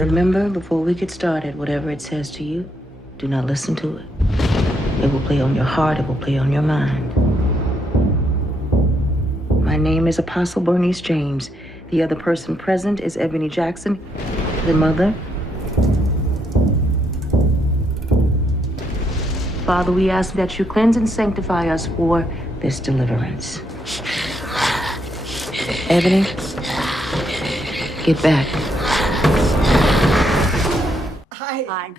Remember, before we get started, whatever it says to you, do not listen to it. It will play on your heart, it will play on your mind. My name is Apostle Bernice James. The other person present is Ebony Jackson, your mother. Father, we ask that you cleanse and sanctify us for this deliverance. Ebony, get back. Hi.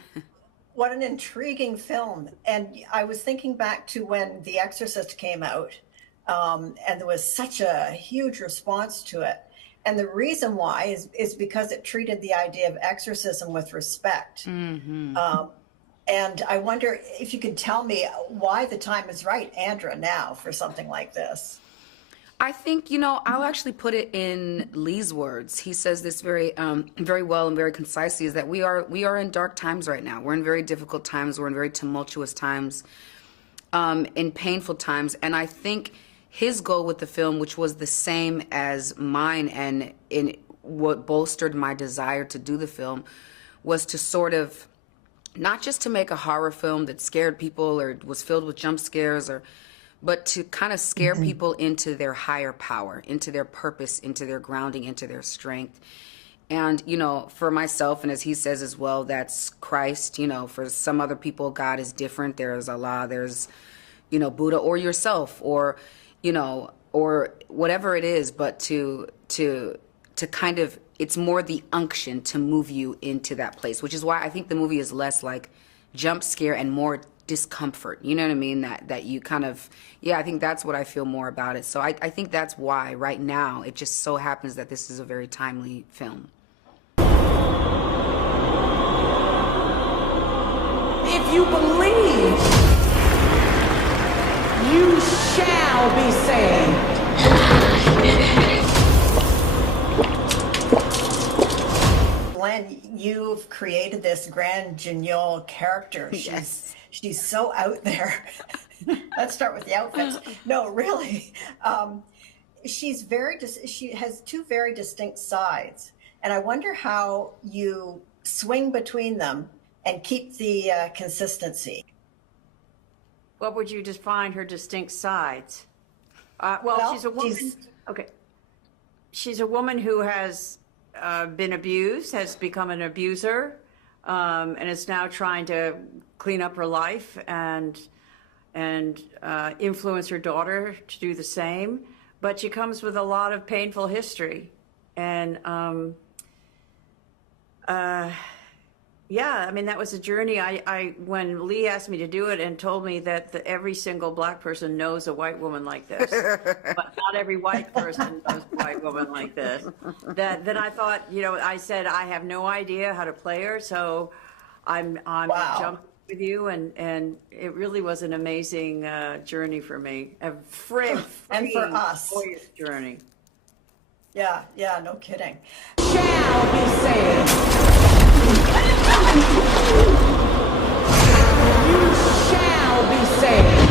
What an intriguing film. And I was thinking back to when The Exorcist came out, and there was such a huge response to it. And the reason why is because it treated the idea of exorcism with respect. Mm-hmm. And I wonder if you could tell me why the time is right, Andra, now for something like this. I think, I'll actually put it in Lee's words. He says this very well and very concisely, is that we are in dark times right now. We're in very difficult times. We're in very tumultuous times, in painful times. And I think his goal with the film, which was the same as mine and in what bolstered my desire to do the film, was to sort of, not just to make a horror film that scared people or was filled with jump scares, but to kind of scare people into their higher power, into their purpose, into their grounding, into their strength. And, for myself, and as he says as well, that's Christ. For some other people, God is different. There's Allah, there's, Buddha, or yourself, or whatever it is, but to kind of, it's more the unction to move you into that place, which is why I think the movie is less like jump scare and more discomfort. You know what I mean? That you kind of, I think that's what I feel more about it. So I think that's why right now it just so happens that this is a very timely film. If you believe, you shall be saved. Glenn, you've created this Grand Guignol character. Yes. She's so out there. Let's start with the outfits. No, really. She has two very distinct sides. And I wonder how you swing between them and keep the consistency. What would you define her distinct sides? She's a woman. Okay. She's a woman who has been abused, has become an abuser, and is now trying to clean up her life and influence her daughter to do the same. But she comes with a lot of painful history. And that was a journey. When Lee asked me to do it and told me that every single Black person knows a white woman like this, but not every white person knows a white woman like this, then I thought, I said, I have no idea how to play her, so I'm jumping with you, and it really was an amazing journey for me, a and for us, journey. Yeah, no kidding. Shall be saved. You shall be saved.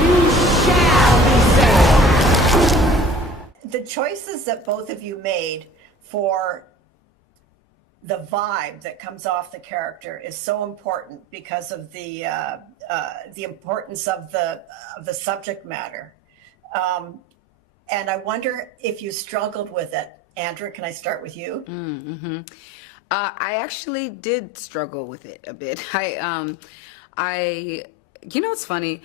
You shall be saved. The choices that both of you made for the vibe that comes off the character is so important because of the importance of the subject matter. And I wonder if you struggled with it. Andra, can I start with you? Mm-hmm. I actually did struggle with it a bit. It's funny.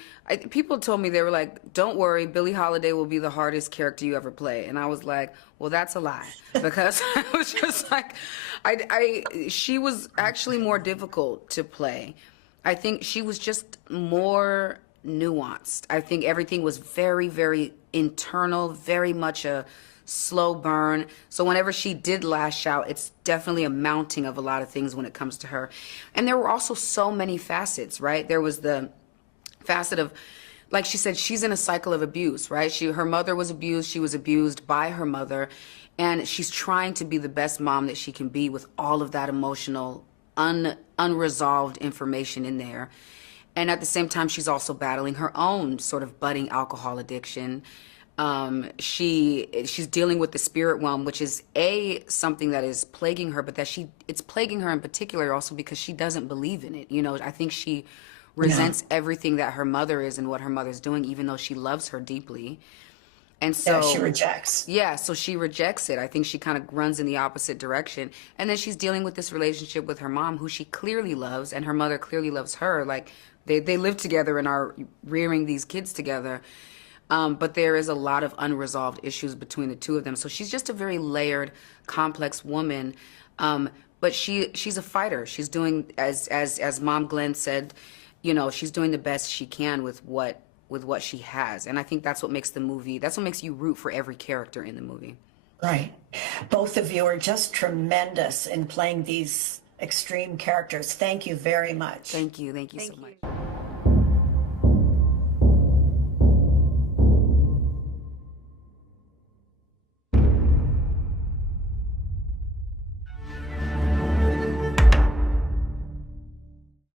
People told me, they were like, don't worry, Billie Holiday will be the hardest character you ever play. And I was like, well, that's a lie. Because I was just like, she was actually more difficult to play. I think she was just more nuanced. I think everything was very, very internal, very much a slow burn. So whenever she did lash out, it's definitely a mounting of a lot of things when it comes to her. And there were also so many facets, right? There was the facet of, like she said, she's in a cycle of abuse, right? Her mother was abused. She was abused by her mother. And she's trying to be the best mom that she can be with all of that emotional, unresolved information in there. And at the same time, she's also battling her own sort of budding alcohol addiction. She's dealing with the spirit realm, which is something that is plaguing her, but it's plaguing her in particular also because she doesn't believe in it. You know, I think she resents everything that her mother is and what her mother's doing, even though she loves her deeply. And so she rejects. Yeah, so she rejects it. I think she kind of runs in the opposite direction. And then she's dealing with this relationship with her mom, who she clearly loves, and her mother clearly loves her. Like they live together and are rearing these kids together. But there is a lot of unresolved issues between the two of them. So she's just a very layered, complex woman. But she's a fighter. She's doing, as Mom Glenn said, you know, she's doing the best she can with what she has. And I think that's what makes the movie, that's what makes you root for every character in the movie. Right. Both of you are just tremendous in playing these extreme characters. Thank you very much. Thank you so much.